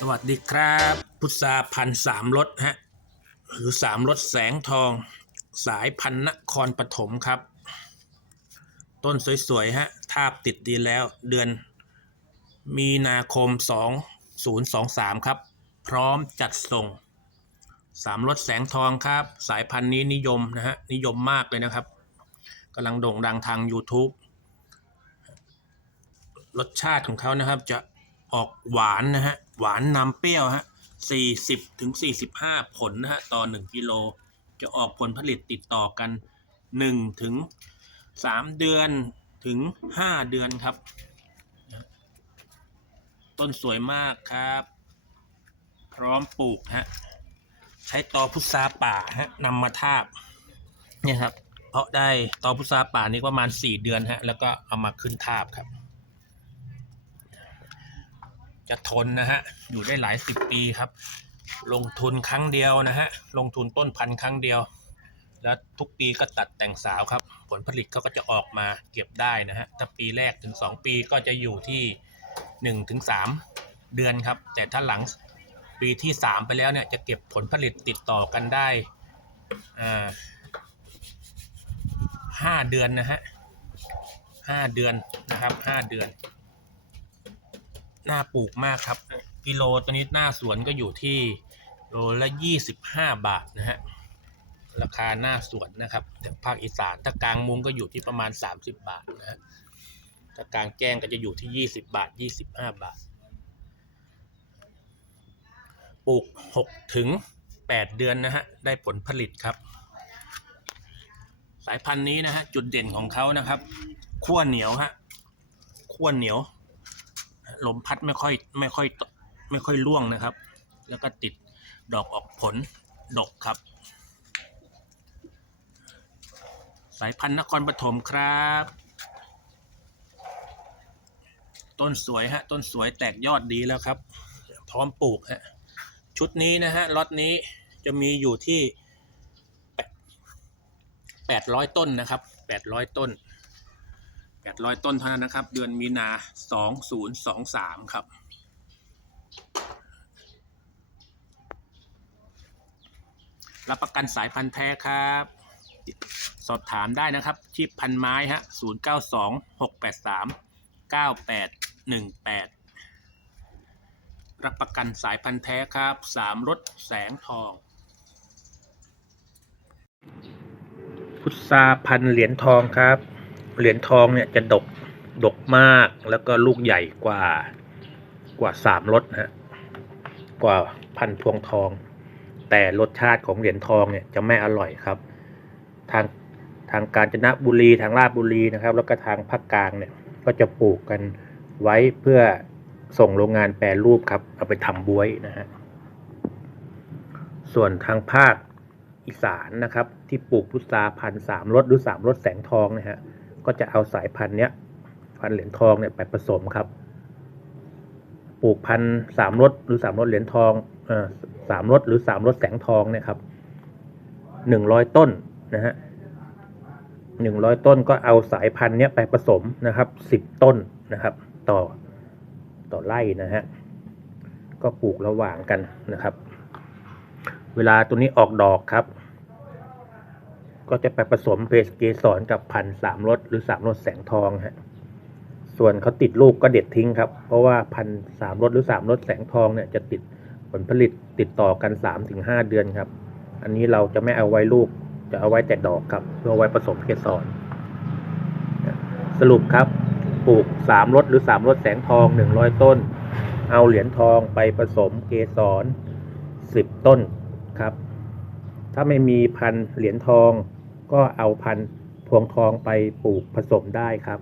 สวัสดีครับ พุทราพันสามรสฮะหรือสามรสแสงทอง สายพันนครปฐมครับ ต้นสวยๆฮะทาบติดดีแล้วเดือนมีนาคม 2023 ครับ พร้อมจัดส่งสามรสแสงทองครับ สายพันธุ์นี้นิยมนะฮะนิยมมากเลยนะครับกำลังโด่งดังทาง YouTube รสชาติของเขานะครับจะ ออกหวานนะฮะ หวานนำเปรี้ยวฮะ40ถึง45ผลนะฮะต่อ1กิโล จะออกผลผลิตติดต่อกัน1ถึง3เดือนถึง5เดือนครับ ต้นสวยมากครับ พร้อมปลูกฮะ ใช้ตอพุทราป่าฮะนำมาทาบเนี่ยครับ เพาะได้ตอพุทราป่านี้ประมาณ4เดือนฮะ แล้วก็เอามาขึ้นทาบครับ จะทนนะฮะ อยู่ได้หลายสิบปีครับ ลงทุนครั้งเดียวนะฮะ ลงทุนต้นพันธุ์ครั้งเดียว แล้วทุกปีก็ตัดแต่งสาวครับ ผลผลิตเขาก็จะออกมาเก็บได้นะฮะ ถ้าปีแรกถึง 2 ปีก็จะอยู่ที่1ถึง3เดือนครับ แต่ถ้าหลังปีที่ 3 ไปแล้วเนี่ยจะเก็บผลผลิตติดต่อกันได้ห้าเดือนนะฮะห้าเดือนนะครับห้าเดือน น่าปลูกมากครับ กิโลตัวนี้หน้าสวนก็อยู่ที่โลละยี่สิบห้าบาทนะฮะราคาหน้าสวนนะครับแต่ภาคอีสานถ้ากลางมุ้งก็อยู่ที่ประมาณสามสิบบาทนะฮะถ้ากลางแจ้งก็จะอยู่ที่ยี่สิบบาทยี่สิบห้าบาท ปลูกหกถึงแปดเดือนนะฮะได้ผลผลิตครับ สายพันธุ์นี้นะฮะจุดเด่นของเขานะครับขั้วเหนียวฮะขั้วเหนียว ลมพัดไม่ค่อยไม่ค่อยไม่ค่อยร่วงนะครับ แล้วก็ติดดอกออกผลดกครับ สายพันธุ์นครปฐมครับ ต้นสวยฮะ ต้นสวยแตกยอดดีแล้วครับ พร้อมปลูกฮะ ชุดนี้นะฮะล็อตนี้จะมีอยู่ที่แปดร้อยต้นนะครับแปดร้อยต้น 800 ต้นเท่านั้นนะครับ เดือนมีนา 2023 ครับ รับประกันสายพันธุ์แท้ครับ สอบถามได้นะครับที่พันไม้ฮะ 092683 9818 รับประกันสายพันธุ์แท้ครับ 3 รถแสงทอง พุทราพันเหรียญทองครับ เหรียญทองเนี่ยจะดกดกมากแล้วก็ลูกใหญ่กว่ากว่าสามรสฮะกว่าพันพวงทอง แต่รสชาติของเหรียญทองเนี่ยจะไม่อร่อยครับ ทางทางกาญจนบุรีทางราชบุรีนะครับ แล้วก็ทางภาคกลางเนี่ยก็จะปลูกกันไว้เพื่อส่งโรงงานแปรรูปครับ เอาไปทำบวยนะฮะส่วนทางภาคอีสานนะครับ ที่ปลูกพุทราพันสามรสหรือสามรสแสงทองนะฮะ ก็จะเอาสายพันธุ์เนี้ยพันธุ์เหรียญทองเนี่ยไปผสมครับ ปลูกพันธุ์สามรสหรือสามรสเหรียญทองเอ่อสามรสหรือสามรสแสงทองเนี่ยครับหนึ่งร้อยต้นนะฮะหนึ่งร้อยต้นก็เอาสายพันธุ์เนี้ยไปผสมนะครับสิบต้นนะครับ ต่อต่อไร่นะฮะก็ปลูกระหว่างกันนะครับ เวลาตัวนี้ออกดอกครับ ก็จะไปผสมเพสเกสรกับพันสามรสหรือสามรสแสงทองฮะส่วนเขาติดลูกก็เด็ดทิ้งครับ เพราะว่าพันสามรสหรือสามรสแสงทองเนี่ยจะติดผลผลิตติดต่อกันสามถึงห้าเดือนครับ อันนี้เราจะไม่เอาไว้ลูกจะเอาไว้แต่ดอกครับ เพื่อาไว้ผสมเกสรสรุปครับปลูกสามรสหรือสามรสแสงทองหนึ่งร้อยต้น เอาเหรียญทองไปผสมเกสรสิบต้นครับ ถ้าไม่มีพันธ์เหรียญทอง ก็เอาพันธุ์พวงทองไปปลูกผสมได้ครับ